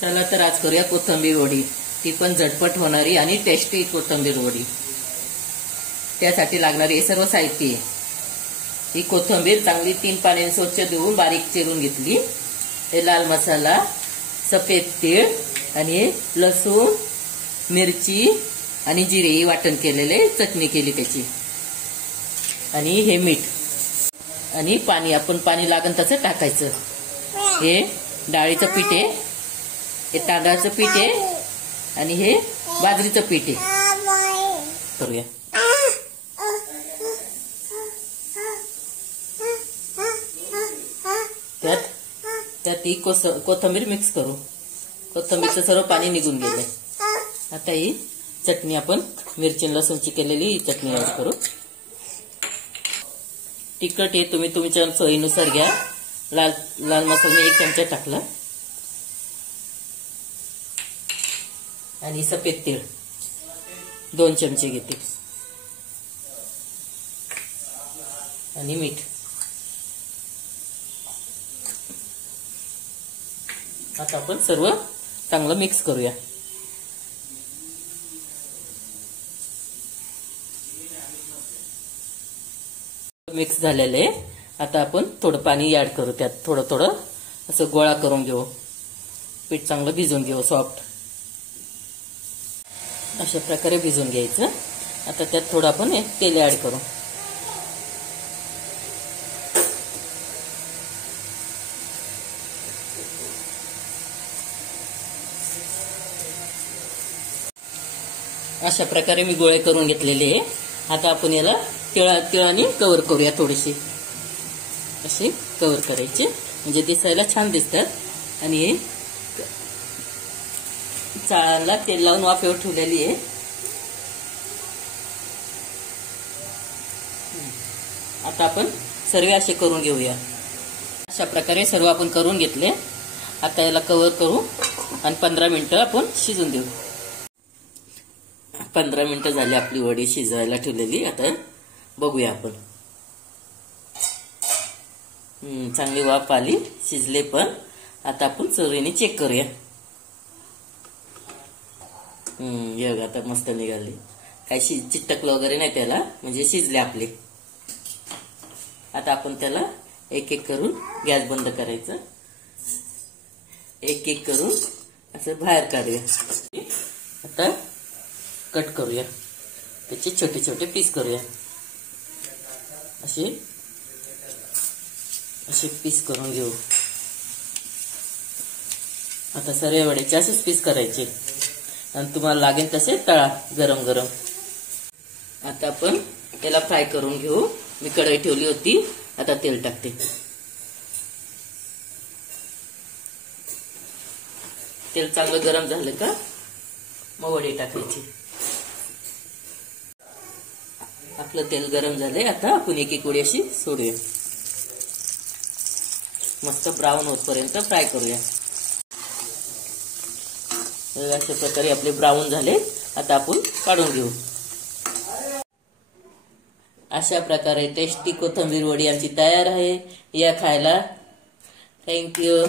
चला तर आज करूया कोथिंबीर वडी. ती पण झटपट होणारी आणि टेस्टी कोथिंबीर वडी. त्यासाठी लागणारे हे सर्व साहित्य. ही कोथिंबीर चांगली 3 पाण्याने स्वच्छ धुवून बारीक चिरून घेतली. हे लाल मसाला, सफेद तीळ आणि लसूण, मिरची आणि जिरे वाटण केलेले, चटणी केली त्याची. आणि हे मीठ आणि पाणी. आपण पाणी लागन तसं टाकायचं. हे डाळीचं पीठ आहे, हे तांदळाचं पीठ आहे आणि हे बाजरीचं पीठ आहे. करूया. त्यात ही कोथिंबीर मिक्स करू. कोथिंबीरचं सर्व पाणी निघून गेलंय. आता ही चटणी आपण मिरची लसूणची केलेली चटणी ऍड करू. तिखट हे तुम्ही तुमच्या सोयीनुसार घ्या. लाल मसाला 1 चमचा टाकला आणि सफेद तीळ 2 चमचे घेते आणि मीठ. आता आपण सर्व चांगलं मिक्स करूया. मिक्स झालेले. आता आपण थोडं पाणी ऍड करू. त्यात थोडं थोडं असं गोळा करून घेऊ. पीठ चांगलं भिजवून घेऊ, सॉफ्ट अशा प्रकारे भिजवून घ्यायचं. आता त्यात थोडं आपण तेल ऍड करू. अशा प्रकारे मी गोळे करून घेतलेले आहे. आता आपण याला तिळाने कव्हर करूया. थोडीशी असे कव्हर करायचे म्हणजे दिसायला छान दिसतात. आणि हे चाळाला तेल लावून वाफेवर ठेवलेली आहे. आता आपण सर्व असे करून घेऊया. अशा प्रकारे सर्व आपण करून घेतले. आता याला कव्हर करू आणि 15 मिनिटं आपण शिजून देऊ. 15 मिनिटं झाली आपली वडी शिजायला ठेवलेली. आता बघूया आपण. चांगली वाफ आली, शिजले पण. आता आपण चवीने चेक करूया. आता मस्त निघाली. काही चिटकलं वगैरे नाही त्याला, म्हणजे शिजले आपले. आता आपण त्याला एक एक करून गॅस बंद करायचं. एक एक करून असं बाहेर काढूया. आता कट करूया. त्याचे छोटे छोटे पीस करूया. असे पीस करून घेऊ. आता सर्व वड्याचे असेच पीस करायचे आणि तुम्हाला लागेल तसे तळा गरम गरम. आता आपण त्याला फ्राय करून घेऊ. मी कढई ठेवली होती. आता तेल टाकते. तेल चांगलं गरम झालं का मग वडी टाकायची. आपलं तेल गरम झालंय. आता आपण एक एक वडी अशी सोडूया. मस्त ब्राऊन होतपर्यंत फ्राय करूया. अशा प्रकारे आपले ब्राऊन झाले. आता आपण काढून घेऊ. अशा प्रकारे टेस्टी कोथिंबीर वडी आमची तयार आहे. या खायला. थँक्यू.